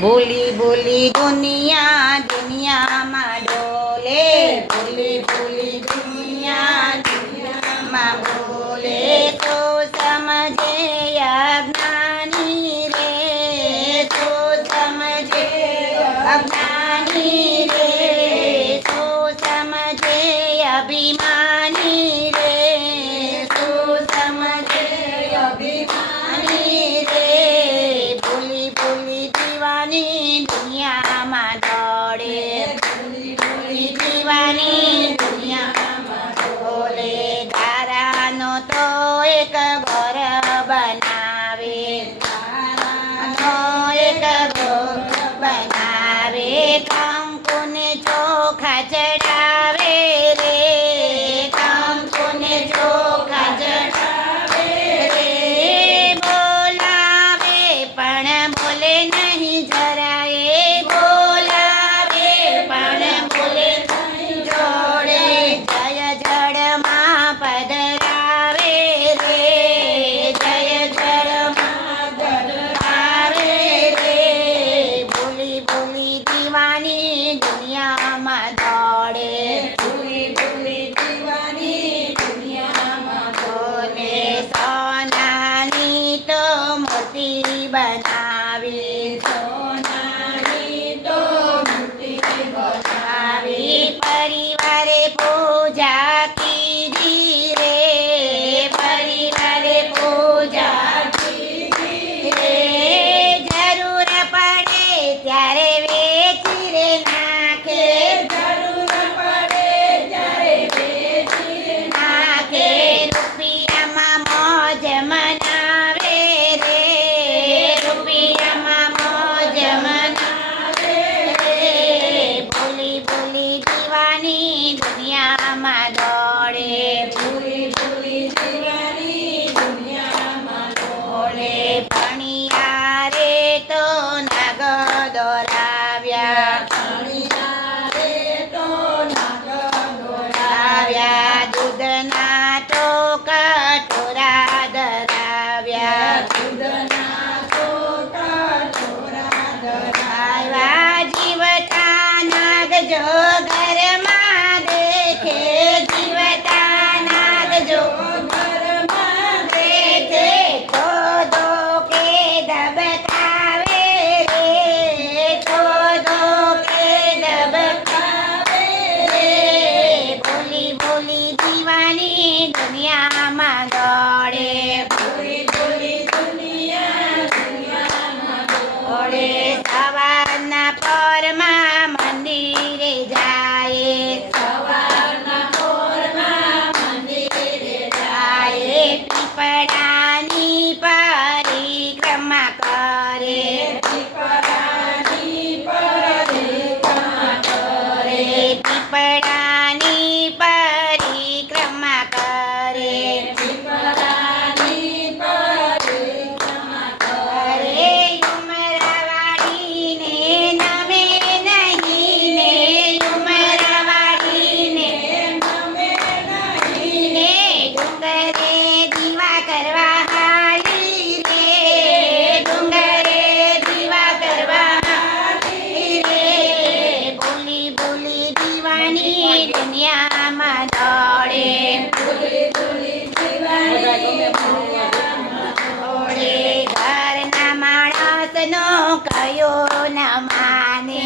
ભૂલી ભૂલી દુનિયા દુનિયામાં ડોલે, ભૂલી ભૂલી દુનિયા દુનિયામાં બોલે, તો સમજે અજ્ઞાની રે, તો સમજે અજ્ઞાની રે, તો સમજે અભિમાની રે, તો સમજે અભિમાની રે, ભૂલી ભૂલી દીવાની દુનિયામાં દોડે, ભૂલી ભૂલી દીવાની દુનિયામાં બોલે, તારાનો તો એક ઘર બનાવે, તારાનો એક ઘર બનાવે, કંકુને ચોખા ચડાવે રે, કંકુને ચોખા ચડાવે રે, બોલાવે પણ બોલે નહીં જરાય, બોલાવે પણ બોલે નહીં જોડે, જય જળમાં પધરાવે રે, જય જળમાં પધરાવે રે, ભૂલી ભૂલી દીવાની દુનિયામાં દોડે, ભૂલી ભૂલી દીવાની દુનિયામાં બોલે, સોનાની તો મૂર્તિ બનાવી, સોનાની તો મૂર્તિ બનાવી, પરિવારે પૂજા કીધી રે, પરિવારે પૂજા કીધી રે, જરૂર પડે ત્યારે વેચી રે નાખે, જરૂર પડે ત્યારે વેચી રે નાખે, રૂપિયામાં મોજ મનાવે રે, રૂપિયામાં મોજ મનાવે રે, ભૂલી ભૂલી દીવાની દુનિયામાં દોડે, ભૂલી ભૂલી દીવાની દુનિયામાં દોડે, ભણિયા રે તો નાગ દોરાવ્યા, ભણિયા રે તો નાગ દોરાવ્યા, દૂધના તો કટોરા ધરાવ્યા, દૂધના તો કટોરા ધરાવ્યા, જીવતા નાગ જો ઘરમાં દેખે, જીવતા નાગ જો ઘરમાં દેખે, તો દો કે ધબકાવે રે, તો દો કે ધબકાવે રે, ભૂલી ભૂલી દીવાની દુનિયામાં દોડે, ભૂલી ભૂલી દુનિયામાં દોડે, સવારના પોરમાં મંદિરે જાય, સવારના પોરમાં મંદિરે જાય, પીપળાની પરિક્રમા કરે, પીપળાની પરિક્રમા કરે, પીપળાની પરિક્રમા કરે, પીપળાની પરિક્રમા કરે, ઉમરાવાળીને નમે નહીં ને, ઉમરાવાળીને નમે નહીં ને, ડુંગરે દીવા કરવા હાલી રે, ડુંગરે દીવા કરવા હાલી રે, ભૂલી ભૂલી દીવાની દુનિયામાં દોડે, ભૂલી ભૂલી દીવાની દુનિયામાં દોડે, ઘરના માણસનો કયો ન માને,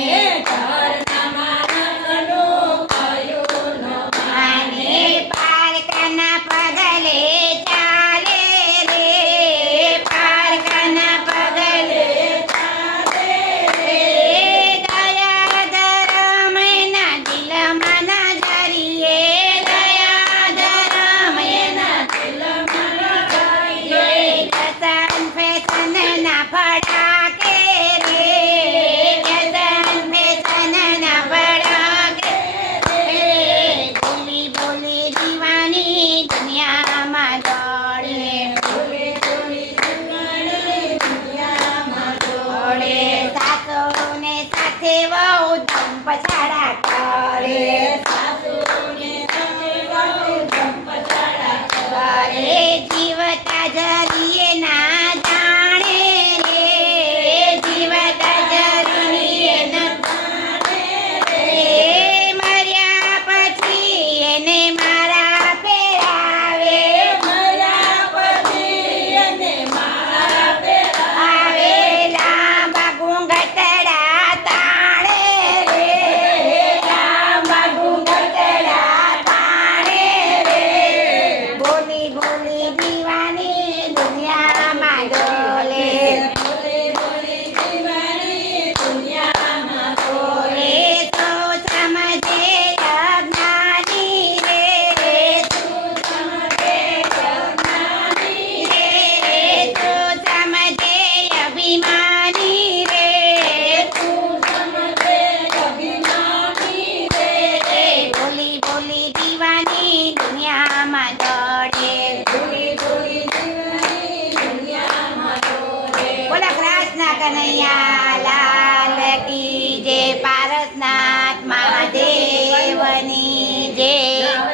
ઘરના માણસનો કયો ન માને, પારકાના પગલે ચાલે રે, પારકાના પગલે ચાલે રે, દયા ધર્મ એના દિલમાં ના જરીએ, દયા ધર્મ એના દિલમાં ના જરીએ, ફેશન ફેશન ના ફડાકે રે, ફેશન ફેશન ના ફડાકે રે, ભૂલી ભૂલી દીવાની દુનિયામાં દોડે, ભૂલી ભૂલી દીવાની દુનિયામાં દોડે, સાસુને સાથે વહુ ધમ પછાડા કરે,